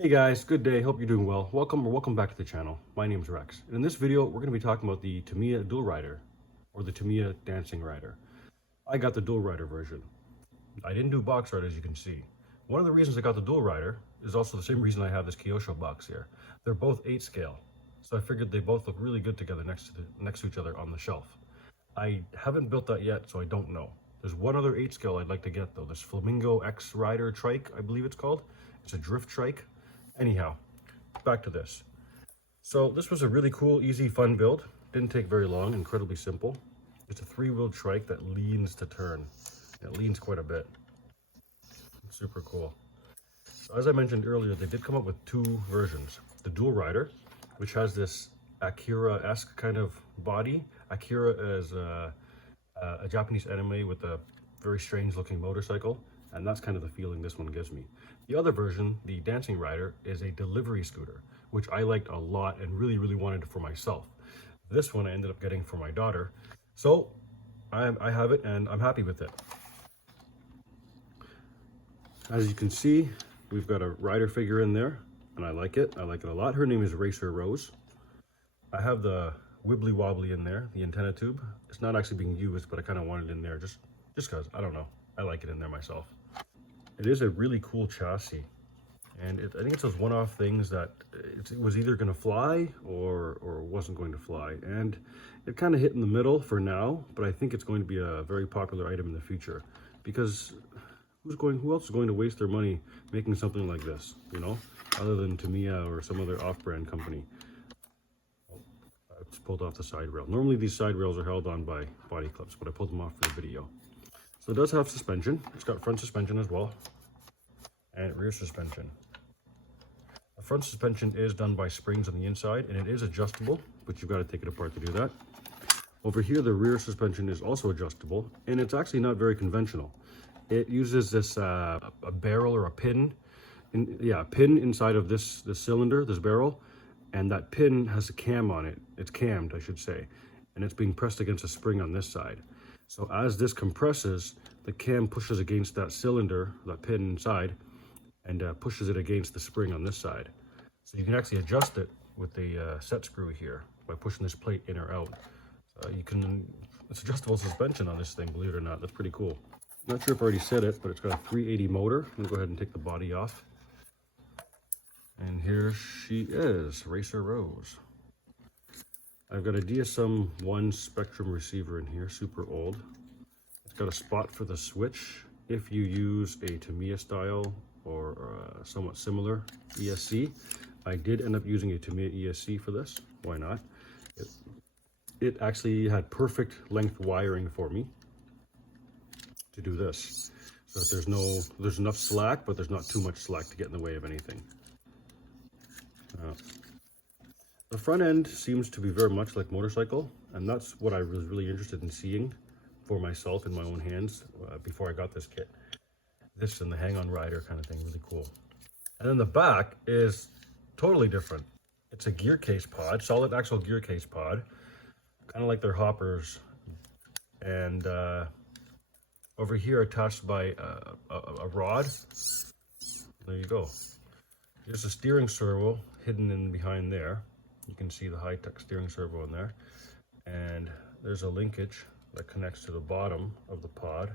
Hey guys, good day. Hope you're doing well. Welcome back to the channel. My name is Rex. And in this video, we're going to be talking about the Tamiya dual rider or the Tamiya dancing rider. I got the dual rider version. I didn't do box ride, as you can see. One of the reasons I got the dual rider is also the same reason I have this Kyosho box here. They're both 8 scale. So I figured they both look really good together next to each other on the shelf. I haven't built that yet, so I don't know. There's one other 8 scale I'd like to get though. This Flamingo X Rider trike, I believe it's called. It's a drift trike. Anyhow, back to this. So this was a really cool, easy, fun build. Didn't take very long, incredibly simple. It's a 3-wheel trike that leans to turn. It leans quite a bit. It's super cool. So as I mentioned earlier, they did come up with 2 versions. The dual rider, which has this Akira-esque kind of body. Akira is a Japanese anime with a very strange looking motorcycle, and that's kind of the feeling this one gives me. The other version, the dancing rider, is a delivery scooter, which I liked a lot and really wanted for myself. This one I ended up getting for my daughter, so I have it and I'm happy with it. As you can see, we've got a rider figure in there, and I like it. I like it a lot. Her name is Racer Rose. I have the wibbly wobbly in there, the antenna tube. It's not actually being used, but I kind of want it in there just because, I don't know. I like it in there myself. It is a really cool chassis, and I think it's those one-off things that it was either going to fly or wasn't going to fly, and it kind of hit in the middle for now, but I think it's going to be a very popular item in the future, because who else is going to waste their money making something like this, you know, other than Tamiya or some other off-brand company. I just pulled off the side rail. Normally these side rails are held on by body clips, but I pulled them off for the video. So it does have suspension. It's got front suspension as well, and rear suspension. The front suspension is done by springs on the inside, and it is adjustable, but you've got to take it apart to do that. Over here, the rear suspension is also adjustable, and it's actually not very conventional. It uses this a barrel or a pin, a pin inside of this cylinder, this barrel, and that pin has a cam on it. It's cammed, I should say, and it's being pressed against a spring on this side. So as this compresses, the cam pushes against that cylinder, that pin inside, and pushes it against the spring on this side. So you can actually adjust it with the set screw here by pushing this plate in or out. It's adjustable suspension on this thing, believe it or not. That's pretty cool. Not sure if I already said it, but it's got a 380 motor. I'm gonna go ahead and take the body off. And here she is, Racer Rose. I've got a DSM-1 Spectrum receiver in here, super old. It's got a spot for the switch if you use a Tamiya style or somewhat similar ESC. I did end up using a Tamiya ESC for this. Why not? It actually had perfect length wiring for me to do this. So that there's enough slack, but there's not too much slack to get in the way of anything. The front end seems to be very much like motorcycle, and that's what I was really interested in seeing for myself in my own hands before I got this kit. This and the hang-on rider kind of thing, really cool. And then the back is totally different. It's a gear case pod, solid axle gear case pod, kind of like their hoppers. And over here attached by a rod. There you go. There's a steering servo hidden in behind there. You can see the high-tech steering servo in there. And there's a linkage that connects to the bottom of the pod,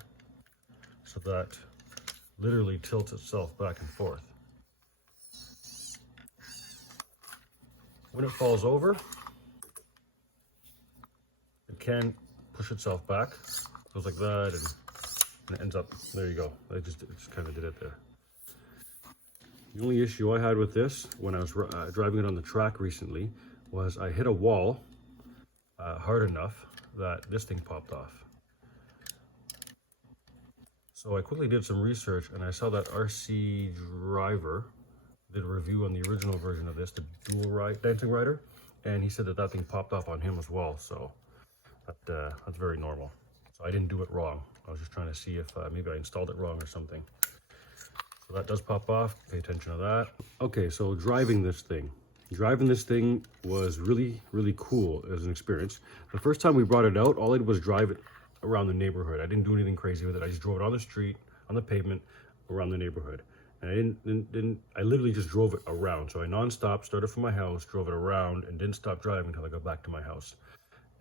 so that literally tilts itself back and forth. When it falls over, it can push itself back. It goes like that, and it ends up, there you go. It just kind of did it there. The only issue I had with this when I was driving it on the track recently was I hit a wall hard enough that this thing popped off. So I quickly did some research, and I saw that RC Driver did a review on the original version of this, the dual dancing rider, and he said that thing popped off on him as well. So that's very normal. So I didn't do it wrong. I was just trying to see if maybe I installed it wrong or something. So that does pop off, pay attention to that. Okay, so driving this thing. Driving this thing was really cool as an experience. The first time we brought it out, all I did was drive it around the neighborhood. I didn't do anything crazy with it. I just drove it on the street, on the pavement, around the neighborhood. And I literally just drove it around. So I nonstop, started from my house, drove it around, and didn't stop driving until I got back to my house.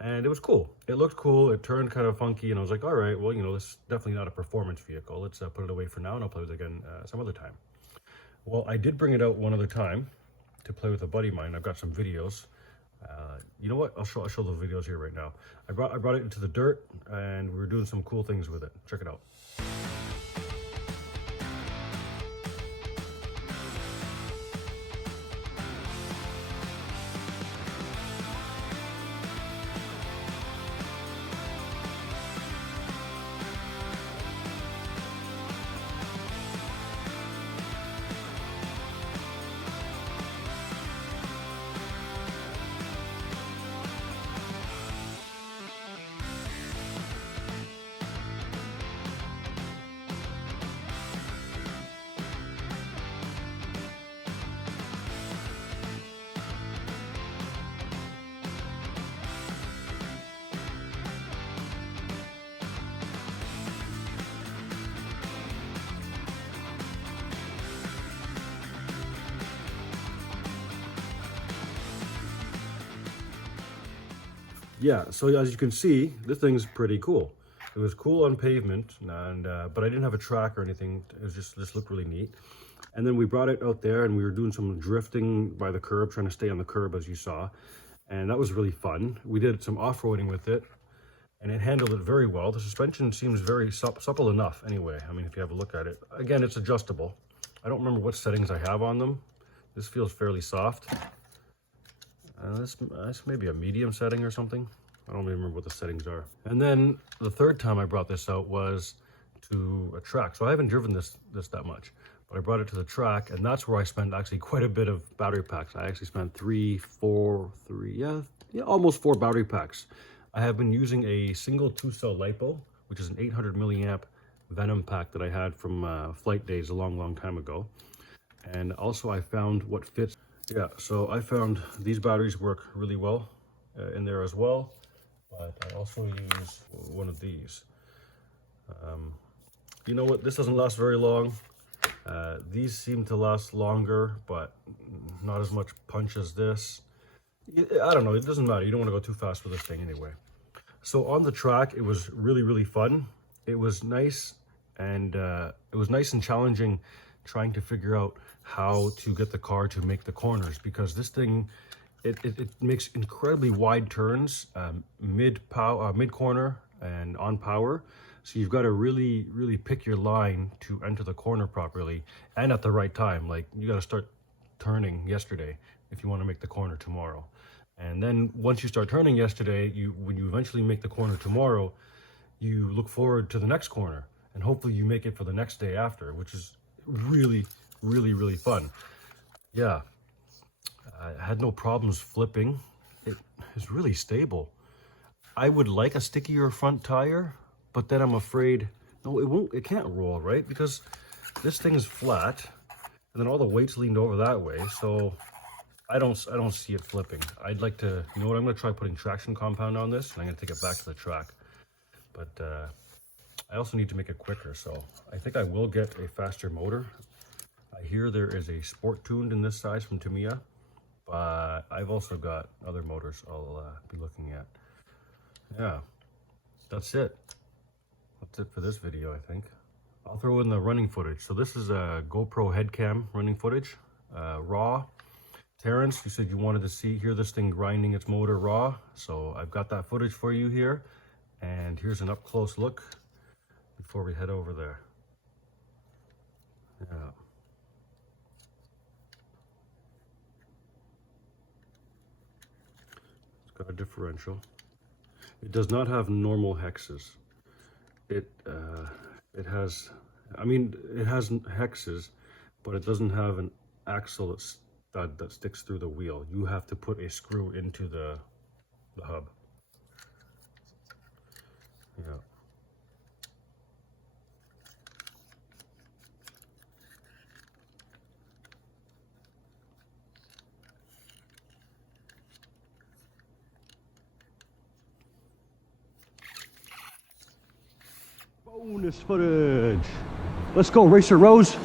And it was cool. It looked cool. It turned kind of funky, and I was like, all right, well, you know, this is definitely not a performance vehicle. Let's put it away for now, and I'll play with it again some other time. Well, I did bring it out one other time to play with a buddy of mine. I've got some videos. You know what? I'll show the videos here right now. I brought it into the dirt, and we were doing some cool things with it. Check it out. Yeah, so as you can see, this thing's pretty cool. It was cool on pavement, and but I didn't have a track or anything. It was just looked really neat. And then we brought it out there, and we were doing some drifting by the curb, trying to stay on the curb, as you saw. And that was really fun. We did some off-roading with it, and it handled it very well. The suspension seems very supple enough anyway. I mean, if you have a look at it. Again, it's adjustable. I don't remember what settings I have on them. This feels fairly soft. This may be a medium setting or something. I don't even remember what the settings are. And then the third time I brought this out was to a track. So I haven't driven this that much, but I brought it to the track, and that's where I spent actually quite a bit of battery packs. I actually spent almost 4 battery packs. I have been using a single 2-cell LiPo, which is an 800 milliamp Venom pack that I had from flight days a long time ago. And also I found what fits. Yeah, so I found these batteries work really well in there as well, but I also use one of these. You know what, this doesn't last very long. These seem to last longer, but not as much punch as this. I don't know, it doesn't matter. You don't want to go too fast with this thing anyway. So on the track, it was really fun. It was nice, and it was nice and challenging trying to figure out how to get the car to make the corners, because this thing, it makes incredibly wide turns, mid corner and on power. So you've got to really pick your line to enter the corner properly and at the right time. Like, you got to start turning yesterday if you want to make the corner tomorrow. And then once you start turning yesterday, when you eventually make the corner tomorrow, you look forward to the next corner, and hopefully you make it for the next day after, which is really fun. Yeah, I had no problems flipping. It is really stable. I would like a stickier front tire, but then I'm afraid, no, it can't roll, right? Because this thing is flat, and then all the weight's leaned over that way, so I don't see it flipping. I'd like to, you know what, I'm gonna try putting traction compound on this, and I'm gonna take it back to the track. But I also need to make it quicker, so I think I will get a faster motor. I hear there is a sport tuned in this size from Tamiya, but I've also got other motors I'll be looking at. Yeah, that's it. That's it for this video, I think. I'll throw in the running footage. So this is a GoPro head cam running footage, raw. Terrence, you said you wanted to hear this thing grinding its motor raw, so I've got that footage for you here. And here's an up close look before we head over there. Yeah. It's got a differential. It does not have normal hexes. It has, I mean, it has hexes, but it doesn't have an axle that sticks through the wheel. You have to put a screw into the hub. Yeah. Bonus footage. Let's go, Racer Rose.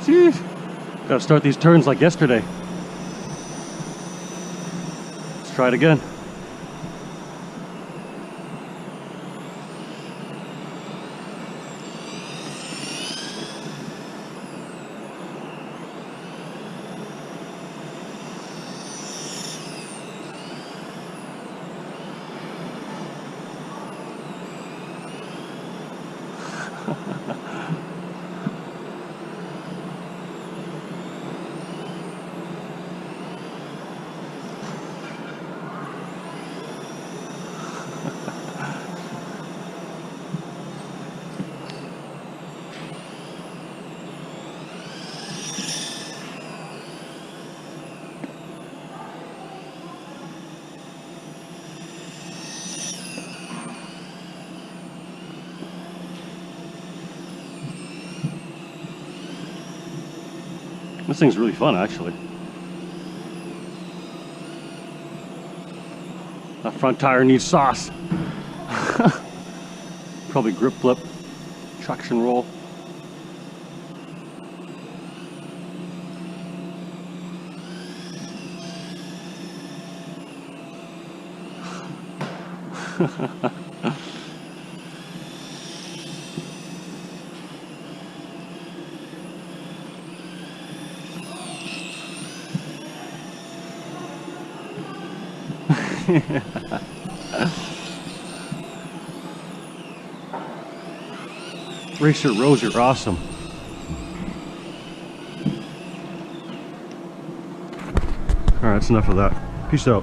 Jeez. Gotta start these turns like yesterday. Let's try it again. This thing's really fun, actually. That front tire needs sauce. Probably grip flip, traction roll. Racer Rose, you're awesome. All right, that's enough of that. Peace out.